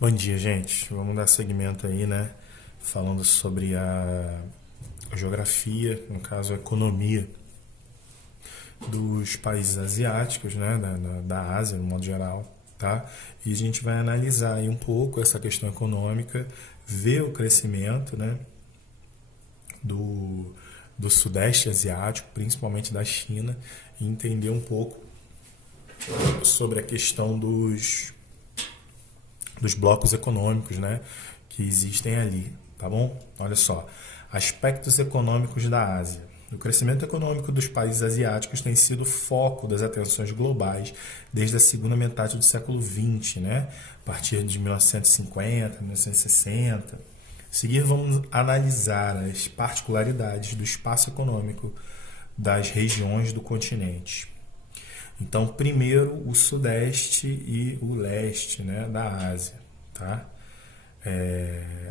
Bom dia, gente. Vamos dar seguimento aí, né? Falando sobre a geografia, no caso a economia dos países asiáticos, né? Da Ásia, no modo geral, tá? E a gente vai analisar aí um pouco essa questão econômica, ver o crescimento, né? Do, do Sudeste Asiático, principalmente da China, e entender um pouco sobre a questão dos blocos econômicos, né, que existem ali, tá bom? Olha só, aspectos econômicos da Ásia. O crescimento econômico dos países asiáticos tem sido foco das atenções globais desde a segunda metade do século XX, né? A partir de 1950, 1960. A seguir, vamos analisar as particularidades do espaço econômico das regiões do continente. Então, primeiro o sudeste e o leste, né, da Ásia, tá?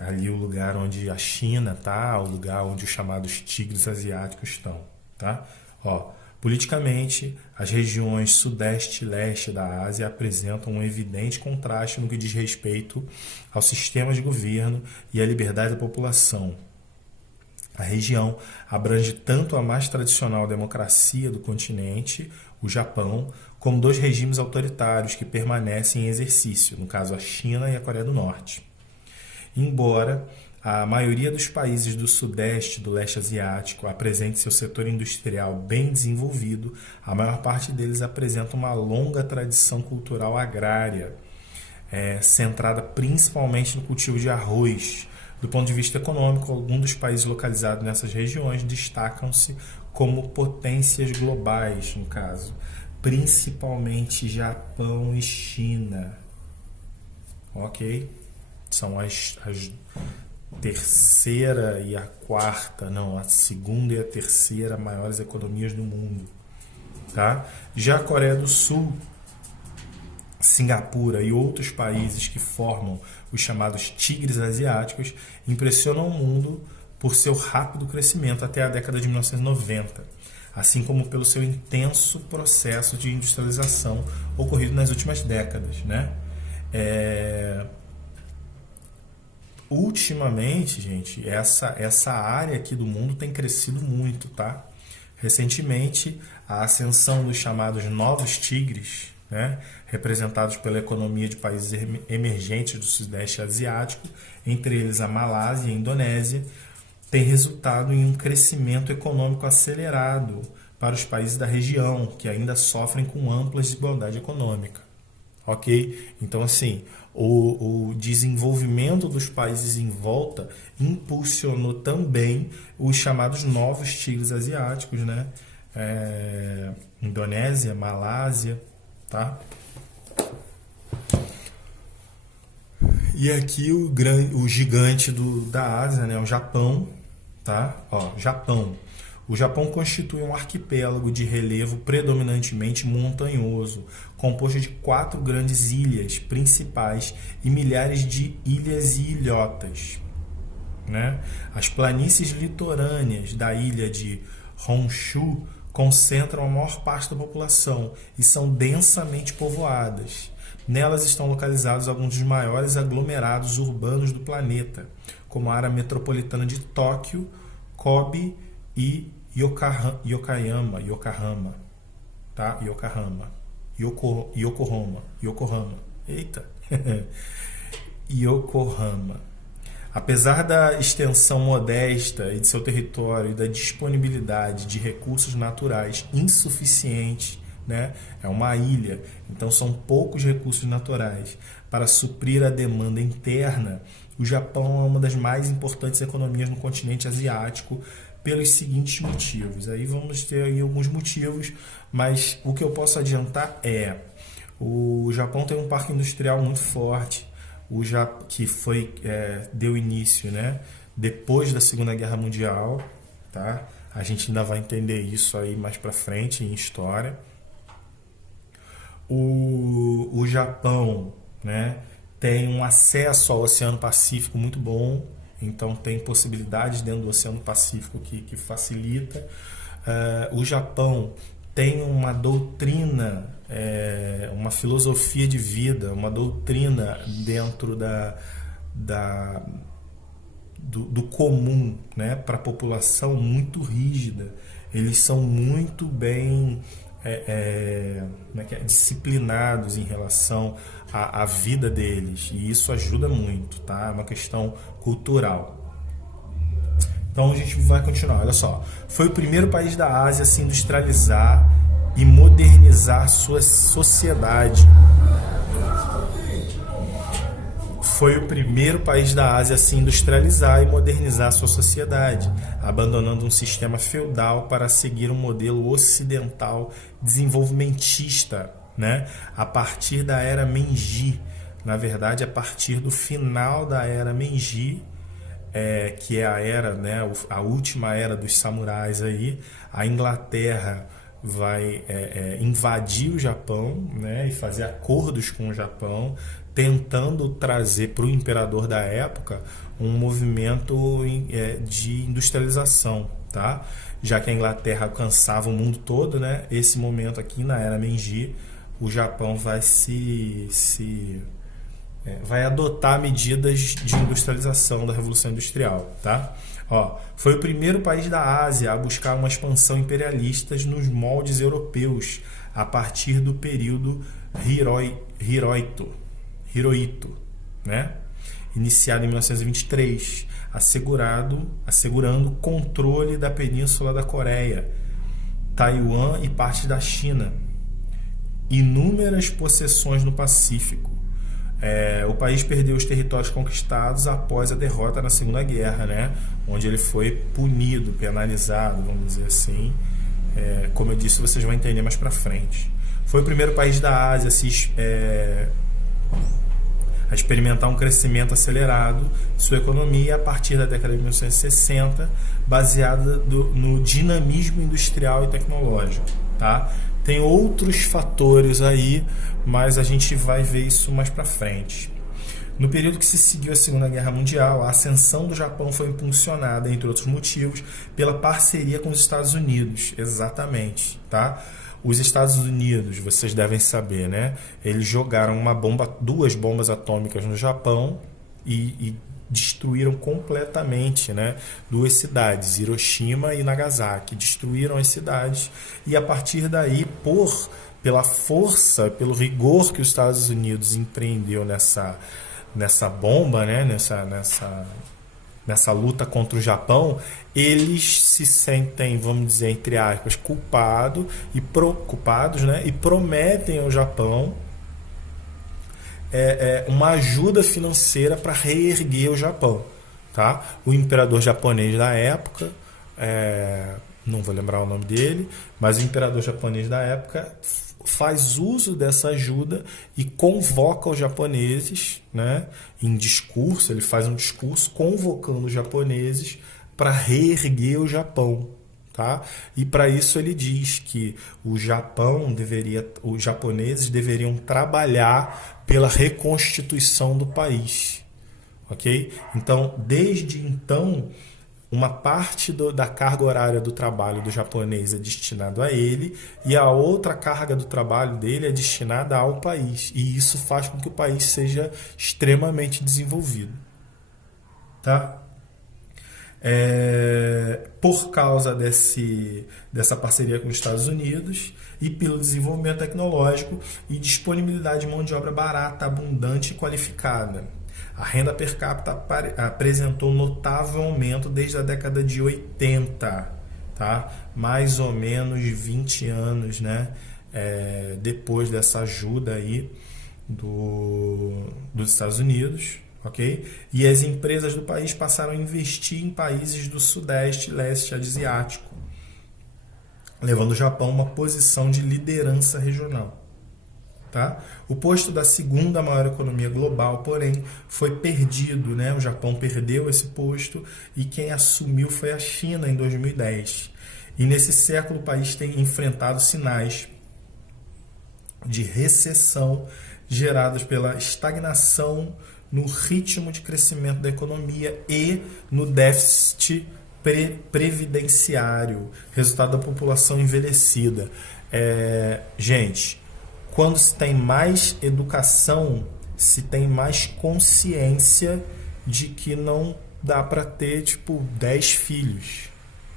Ali o lugar onde a China tá, o lugar onde os chamados tigres asiáticos estão, tá? Ó, politicamente, as regiões sudeste e leste da Ásia apresentam um evidente contraste no que diz respeito ao sistema de governo e à liberdade da população. A região abrange tanto a mais tradicional democracia do continente, o Japão, como dois regimes autoritários que permanecem em exercício, no caso a China e a Coreia do Norte. Embora a maioria dos países do Sudeste e do Leste Asiático apresente seu setor industrial bem desenvolvido, a maior parte deles apresenta uma longa tradição cultural agrária, centrada principalmente no cultivo de arroz. Do ponto de vista econômico, alguns dos países localizados nessas regiões destacam-se como potências globais, no caso, principalmente Japão e China. Ok? São as terceira e a quarta, não, a segunda e a terceira maiores economias do mundo. Tá? Já a Coreia do Sul, Singapura e outros países que formam os chamados tigres asiáticos impressionam o mundo por seu rápido crescimento até a década de 1990, assim como pelo seu intenso processo de industrialização ocorrido nas últimas décadas, né? Ultimamente, gente, essa área aqui do mundo tem crescido muito, tá? Recentemente, a ascensão dos chamados novos tigres, né, representados pela economia de países emergentes do Sudeste Asiático, entre eles a Malásia e a Indonésia, tem resultado em um crescimento econômico acelerado para os países da região, que ainda sofrem com ampla desigualdade econômica. Ok? Então, assim, o desenvolvimento dos países em volta impulsionou também os chamados novos tigres asiáticos, né? Indonésia, Malásia, tá? E aqui o gigante da Ásia, né? O Japão, tá? Ó, Japão. O Japão constitui um arquipélago de relevo predominantemente montanhoso, composto de 4 grandes ilhas principais e milhares de ilhas e ilhotas, né? As planícies litorâneas da ilha de Honshu concentram a maior parte da população e são densamente povoadas. Nelas estão localizados alguns dos maiores aglomerados urbanos do planeta, como a área metropolitana de Tóquio, Kobe e Yokohama, tá? Yokohama. Eita. Yokohama. Apesar da extensão modesta e de seu território e da disponibilidade de recursos naturais insuficientes, né? É uma ilha, então são poucos recursos naturais para suprir a demanda interna. O Japão é uma das mais importantes economias no continente asiático pelos seguintes motivos. Aí vamos ter aí alguns motivos, mas o que eu posso adiantar o Japão tem um parque industrial muito forte, que deu início, né, depois da Segunda Guerra Mundial, tá? A gente ainda vai entender isso aí mais para frente em história. O Japão, né, tem um acesso ao Oceano Pacífico muito bom, então tem possibilidades dentro do Oceano Pacífico que facilita. O Japão tem uma doutrina, uma filosofia de vida, uma doutrina dentro do comum, né, para a população muito rígida. Eles são muito bem disciplinados em relação à vida deles, e isso ajuda muito, tá? É uma questão cultural. Então a gente vai continuar, olha só. Foi o primeiro país da Ásia a se industrializar e modernizar sua sociedade. Foi o primeiro país da Ásia a se industrializar e modernizar sua sociedade, abandonando um sistema feudal para seguir um modelo ocidental desenvolvimentista, né? A partir da era Meiji. Na verdade, a partir do final da era Meiji, que é a era, né, a última era dos samurais aí, a Inglaterra vai invadir o Japão, né, e fazer acordos com o Japão, tentando trazer para o imperador da época um movimento de industrialização, tá? Já que a Inglaterra alcançava o mundo todo, né, esse momento aqui na era Meiji, o Japão vai vai adotar medidas de industrialização da Revolução Industrial, tá? Foi o primeiro país da Ásia a buscar uma expansão imperialista nos moldes europeus a partir do período Hirohito, né? Iniciado em 1923, assegurando controle da Península da Coreia, Taiwan e parte da China, inúmeras possessões no Pacífico. O país perdeu os territórios conquistados após a derrota na Segunda Guerra, né? Onde ele foi punido, penalizado, vamos dizer assim. Como eu disse, vocês vão entender mais para frente. Foi o primeiro país da Ásia a experimentar um crescimento acelerado de sua economia a partir da década de 1960, baseada no dinamismo industrial e tecnológico, tá? Tem outros fatores aí, mas a gente vai ver isso mais para frente. No período que se seguiu a Segunda Guerra Mundial, a ascensão do Japão foi impulsionada, entre outros motivos, pela parceria com os Estados Unidos. Exatamente, tá? Os Estados Unidos, vocês devem saber, né? Eles jogaram duas bombas atômicas no Japão e destruíram completamente, né, duas cidades, Hiroshima e Nagasaki. Destruíram as cidades e a partir daí, pela força, pelo rigor que os Estados Unidos empreendeu nessa bomba, né, nessa luta contra o Japão, eles se sentem, vamos dizer, entre aspas, culpados, né, e prometem ao Japão uma ajuda financeira para reerguer o Japão, tá? O imperador japonês da época, não vou lembrar o nome dele, mas o imperador japonês da época faz uso dessa ajuda e convoca os japoneses, né? Em discurso, ele faz um discurso convocando os japoneses para reerguer o Japão, tá? E para isso ele diz que os japoneses deveriam trabalhar pela reconstituição do país, ok? Então, desde então, uma parte da carga horária do trabalho do japonês é destinada a ele e a outra carga do trabalho dele é destinada ao país. E isso faz com que o país seja extremamente desenvolvido, tá? Por causa dessa parceria com os Estados Unidos e pelo desenvolvimento tecnológico e disponibilidade de mão de obra barata, abundante e qualificada. A renda per capita apresentou notável aumento desde a década de 80, tá? Mais ou menos 20 anos, né? Depois dessa ajuda aí dos Estados Unidos. Okay? E as empresas do país passaram a investir em países do Sudeste e Leste Asiático, levando o Japão a uma posição de liderança regional. Tá? O posto da segunda maior economia global, porém, foi perdido, né? O Japão perdeu esse posto e quem assumiu foi a China em 2010. E nesse século o país tem enfrentado sinais de recessão gerados pela estagnação no ritmo de crescimento da economia e no déficit previdenciário, resultado da população envelhecida. Gente, quando se tem mais educação, se tem mais consciência de que não dá para ter, tipo, 10 filhos,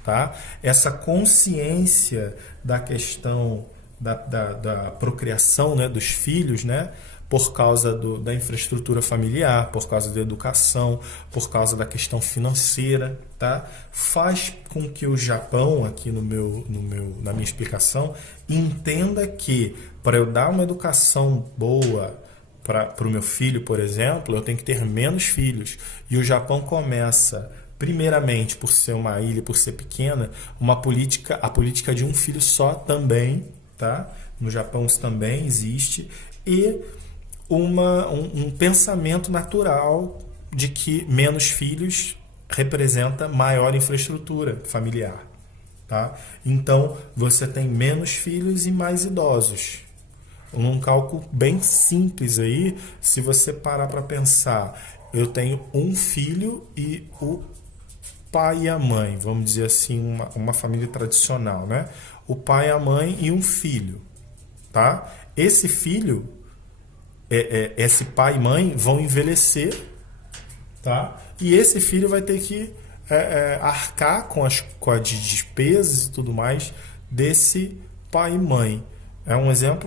tá? Essa consciência da questão da procriação, né, dos filhos, né, por causa da infraestrutura familiar, por causa da educação, por causa da questão financeira, tá? Faz com que o Japão, aqui na minha explicação, entenda que para eu dar uma educação boa para o meu filho, por exemplo, eu tenho que ter menos filhos. E o Japão começa, primeiramente, por ser uma ilha, por ser pequena, a política de um filho só também, tá? No Japão isso também existe. E um pensamento natural de que menos filhos representa maior infraestrutura familiar, tá? Então, você tem menos filhos e mais idosos. Um cálculo bem simples aí, se você parar para pensar, eu tenho um filho e o pai e a mãe, vamos dizer assim, uma família tradicional, né? O pai, a mãe e um filho, tá? Esse filho, esse pai e mãe vão envelhecer, tá? E esse filho vai ter que arcar com as despesas e tudo mais desse pai e mãe.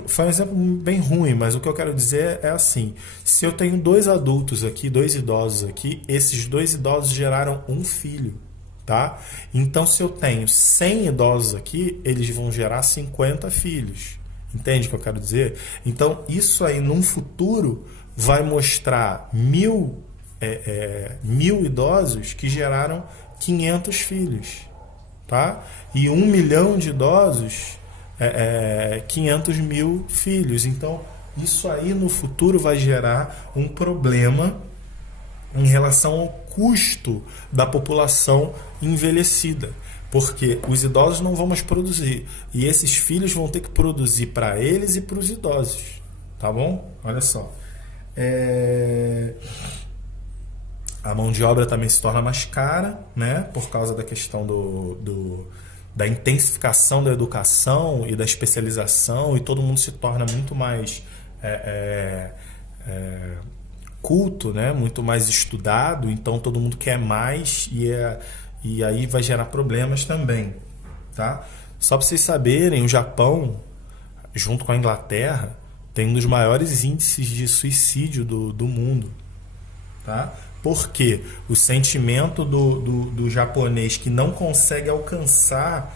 Foi um exemplo bem ruim, mas o que eu quero dizer é assim: se eu tenho 2 adultos aqui, 2 idosos aqui, esses 2 idosos geraram um filho, tá? Então, se eu tenho 100 idosos aqui, eles vão gerar 50 filhos. Entende o que eu quero dizer? Então, isso aí, num futuro, vai mostrar 1000 idosos que geraram 500 filhos, tá? E 1 milhão de idosos, 500 mil filhos. Então, isso aí no futuro vai gerar um problema em relação ao custo da população envelhecida, porque os idosos não vão mais produzir e esses filhos vão ter que produzir para eles e para os idosos, tá bom? Olha só, a mão de obra também se torna mais cara, né? Por causa da questão da intensificação da educação e da especialização, e todo mundo se torna muito mais culto, né? Muito mais estudado, então todo mundo quer mais e aí vai gerar problemas também, tá? Só para vocês saberem, o Japão, junto com a Inglaterra, tem um dos maiores índices de suicídio do mundo, tá? Porque o sentimento do japonês que não consegue alcançar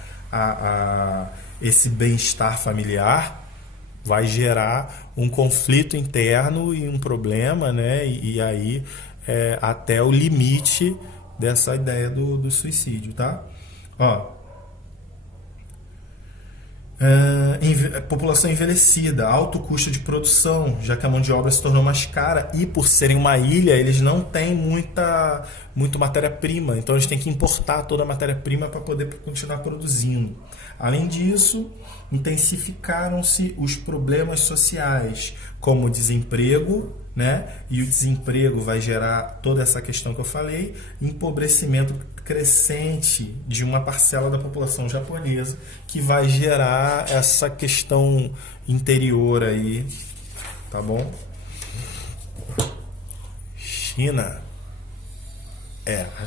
esse bem-estar familiar vai gerar um conflito interno e um problema, né? E aí até o limite dessa ideia do suicídio, tá? Ó, população envelhecida, alto custo de produção, já que a mão de obra se tornou mais cara, e por serem uma ilha, eles não têm muita matéria-prima, então eles têm que importar toda a matéria-prima para poder continuar produzindo. Além disso, intensificaram-se os problemas sociais, como o desemprego, né? E o desemprego vai gerar toda essa questão que eu falei, empobrecimento crescente de uma parcela da população japonesa, que vai gerar essa questão interior aí, tá bom? China. A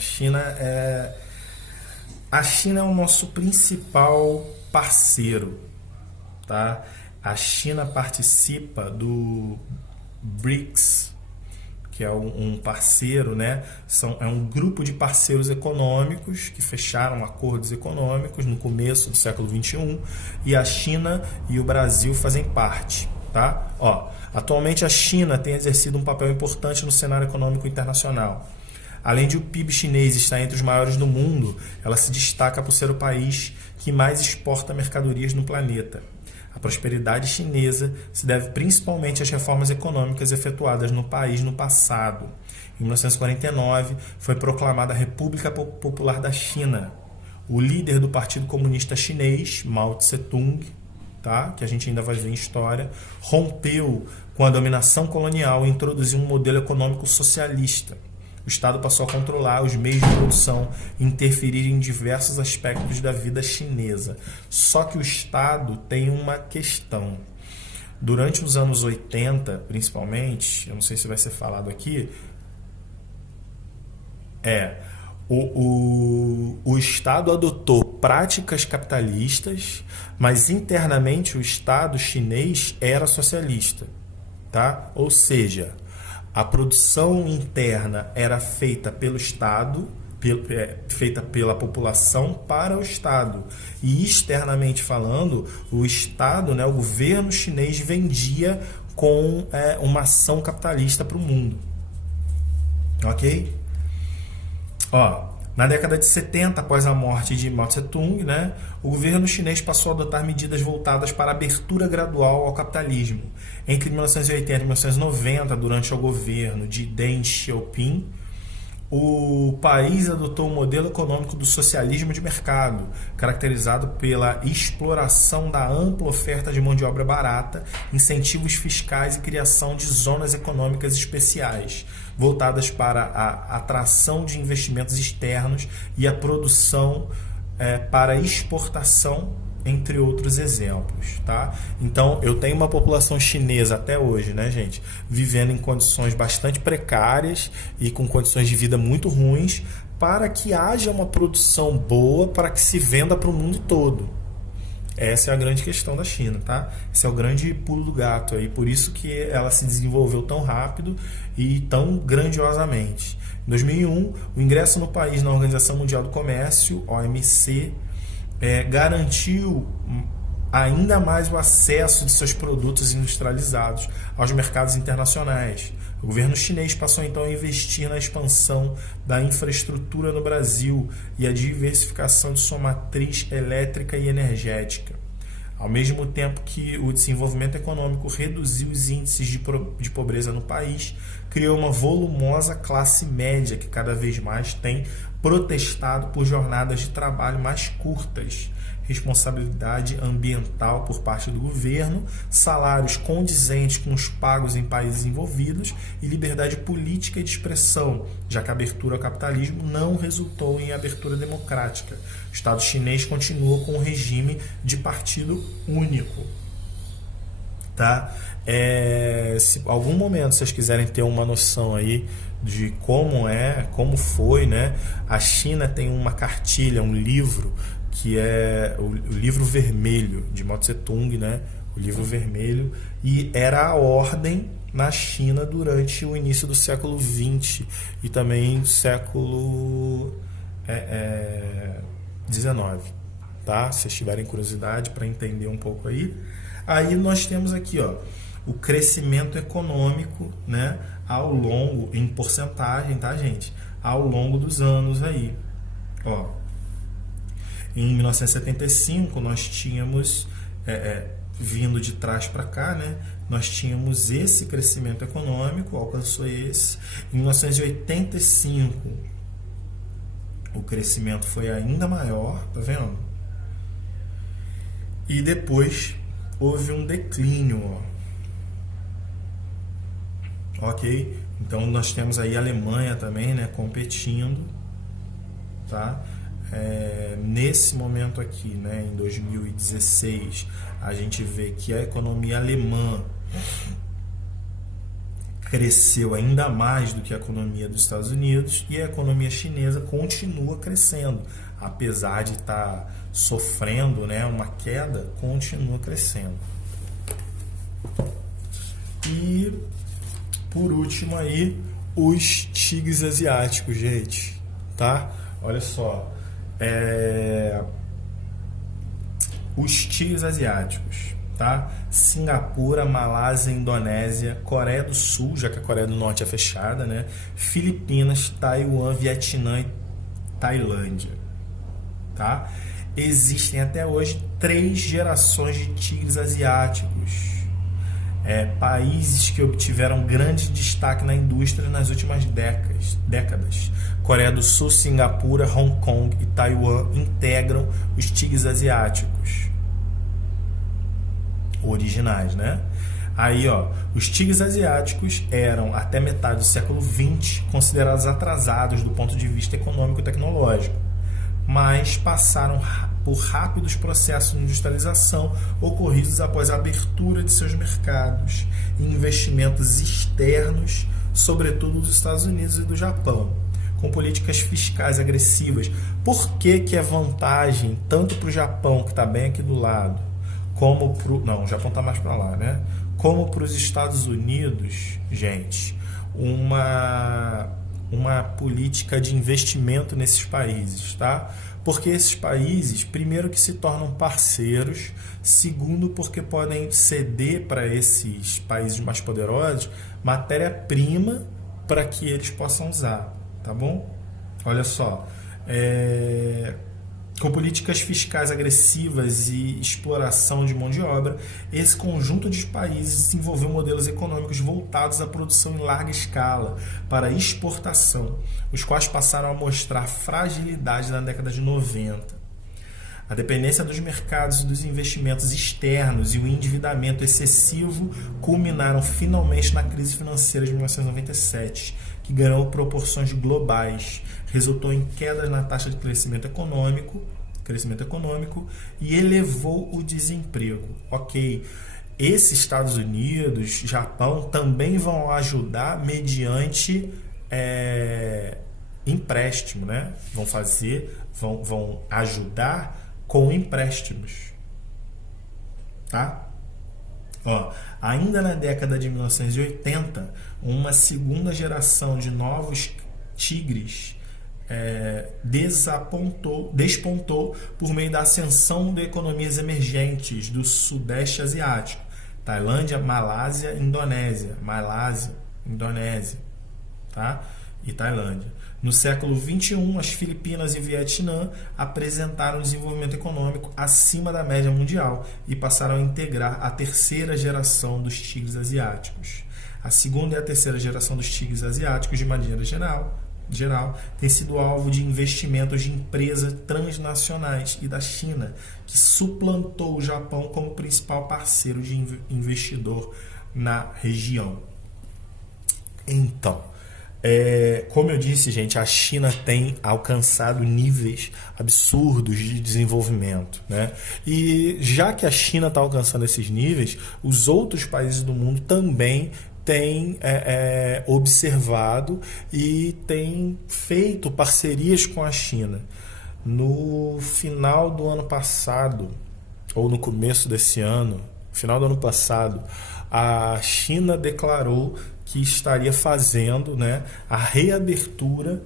China é o nosso principal parceiro, tá? A China participa do BRICS, que é um parceiro, né? É um grupo de parceiros econômicos que fecharam acordos econômicos no começo do século XXI, e a China e o Brasil fazem parte, tá? Ó, atualmente a China tem exercido um papel importante no cenário econômico internacional. Além de o PIB chinês estar entre os maiores do mundo, ela se destaca por ser o país que mais exporta mercadorias no planeta. A prosperidade chinesa se deve principalmente às reformas econômicas efetuadas no país no passado. Em 1949, foi proclamada a República Popular da China. O líder do Partido Comunista Chinês, Mao Tse-tung, tá? Que a gente ainda vai ver em história, rompeu com a dominação colonial e introduziu um modelo econômico socialista. o Estado passou a controlar os meios de produção, interferir em diversos aspectos da vida chinesa. Só que o Estado tem uma questão. Durante os anos 80, principalmente, eu não sei se vai ser falado aqui, o Estado adotou práticas capitalistas, mas internamente o Estado chinês era socialista, tá? Ou seja, a produção interna era feita pelo Estado, feita pela população para o Estado. E externamente falando, o Estado, né, o governo chinês vendia com uma ação capitalista para o mundo. Ok? Na década de 70, após a morte de Mao Tse-tung, né, o governo chinês passou a adotar medidas voltadas para a abertura gradual ao capitalismo. Entre 1980 e 1990, durante o governo de Deng Xiaoping, o país adotou o modelo econômico do socialismo de mercado, caracterizado pela exploração da ampla oferta de mão de obra barata, incentivos fiscais e criação de zonas econômicas especiais, voltadas para a atração de investimentos externos e a produção para exportação, entre outros exemplos, tá? Então, eu tenho uma população chinesa até hoje, né, gente, vivendo em condições bastante precárias e com condições de vida muito ruins, para que haja uma produção boa, para que se venda para o mundo todo. Essa é a grande questão da China, tá? Esse é o grande pulo do gato aí, por isso que ela se desenvolveu tão rápido e tão grandiosamente. Em 2001, o ingresso no país na Organização Mundial do Comércio, OMC, garantiu ainda mais o acesso de seus produtos industrializados aos mercados internacionais. O governo chinês passou então a investir na expansão da infraestrutura no Brasil e a diversificação de sua matriz elétrica e energética. Ao mesmo tempo que o desenvolvimento econômico reduziu os índices de pobreza no país, criou uma volumosa classe média que cada vez mais tem protestado por jornadas de trabalho mais curtas, responsabilidade ambiental por parte do governo, salários condizentes com os pagos em países envolvidos e liberdade política e de expressão, já que a abertura ao capitalismo não resultou em abertura democrática. O Estado chinês continua com um regime de partido único. Tá? Se algum momento vocês quiserem ter uma noção aí de como foi, né? A China tem uma cartilha, um livro, que é o livro vermelho de Mao Tse-tung, né? O livro vermelho, e era a ordem na China durante o início do século XX e também século XIX, tá? Se vocês tiverem curiosidade para entender um pouco aí. Aí nós temos aqui, o crescimento econômico, né, ao longo, em porcentagem, tá, gente? Ao longo dos anos aí. Em 1975, nós tínhamos, vindo de trás para cá, né, nós tínhamos esse crescimento econômico, alcançou esse. Em 1985, o crescimento foi ainda maior, tá vendo? E depois houve um declínio, ok? Então nós temos aí a Alemanha também, né, competindo, tá? Nesse momento aqui, né, em 2016, a gente vê que a economia alemã cresceu ainda mais do que a economia dos Estados Unidos e a economia chinesa continua crescendo, apesar de estar sofrendo, né, uma queda, continua crescendo. E por último aí, os tigres asiáticos, gente, tá? Olha só, os tigres asiáticos, tá? Singapura, Malásia, Indonésia, Coreia do Sul, já que a Coreia do Norte é fechada, né? Filipinas, Taiwan, Vietnã e Tailândia, tá? Existem até hoje 3 gerações de tigres asiáticos. Países que obtiveram grande destaque na indústria nas últimas décadas. Coreia do Sul, Singapura, Hong Kong e Taiwan integram os tigres asiáticos originais, né? Aí, ó, os tigres asiáticos eram, até metade do século XX, considerados atrasados do ponto de vista econômico e tecnológico, mas passaram por rápidos processos de industrialização ocorridos após a abertura de seus mercados e investimentos externos, sobretudo dos Estados Unidos e do Japão, com políticas fiscais agressivas. Por que é vantagem tanto para o Japão, que está bem aqui do lado, como para o... Não, o Japão está mais para lá, né? Como para os Estados Unidos, gente, uma política de investimento nesses países, tá? Porque esses países, primeiro, que se tornam parceiros, segundo, porque podem ceder para esses países mais poderosos matéria-prima para que eles possam usar, tá bom? Olha só, com políticas fiscais agressivas e exploração de mão de obra, esse conjunto de países desenvolveu modelos econômicos voltados à produção em larga escala para exportação, os quais passaram a mostrar fragilidade na década de 90. A dependência dos mercados e dos investimentos externos e o endividamento excessivo culminaram finalmente na crise financeira de 1997, que ganhou proporções globais, resultou em quedas na taxa de crescimento econômico e elevou o desemprego. Ok, esses Estados Unidos, Japão também vão ajudar mediante empréstimo, né? Vão ajudar com empréstimos, tá? Ó, ainda na década de 1980, uma segunda geração de novos tigres despontou por meio da ascensão de economias emergentes do Sudeste Asiático, Tailândia, Malásia, Indonésia, tá? E Tailândia. No século XXI, as Filipinas e Vietnã apresentaram desenvolvimento econômico acima da média mundial e passaram a integrar a terceira geração dos tigres asiáticos. A segunda e a terceira geração dos tigres asiáticos, de maneira geral, tem sido alvo de investimentos de empresas transnacionais e da China, que suplantou o Japão como principal parceiro de investidor na região. Então, como eu disse, gente, a China tem alcançado níveis absurdos de desenvolvimento, né? E já que a China está alcançando esses níveis, os outros países do mundo também têm observado e têm feito parcerias com a China. No final do ano passado, ou no começo desse ano, final do ano passado, a China declarou que estaria fazendo, né, a reabertura,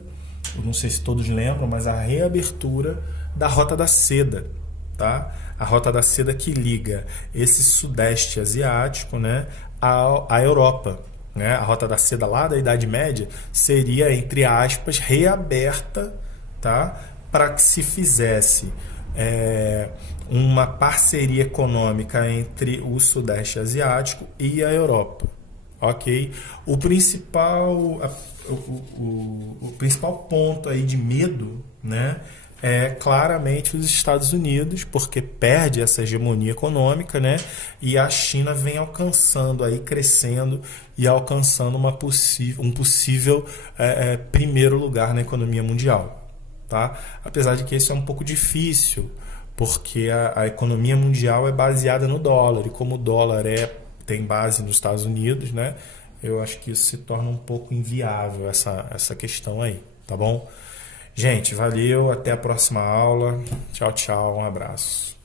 eu não sei se todos lembram, mas a reabertura da Rota da Seda, tá? A Rota da Seda que liga esse Sudeste Asiático, né, à Europa, né? A Rota da Seda lá da Idade Média seria, entre aspas, reaberta, tá? Para que se fizesse uma parceria econômica entre o Sudeste Asiático e a Europa. Ok? O principal ponto aí de medo, né, é claramente os Estados Unidos, porque perde essa hegemonia econômica, né, e a China vem alcançando, aí, crescendo e alcançando um possível primeiro lugar na economia mundial. Tá? Apesar de que isso é um pouco difícil, porque a economia mundial é baseada no dólar, e como o dólar tem base nos Estados Unidos, né? Eu acho que isso se torna um pouco inviável, essa questão aí, tá bom? Gente, valeu, até a próxima aula. Tchau, tchau, um abraço.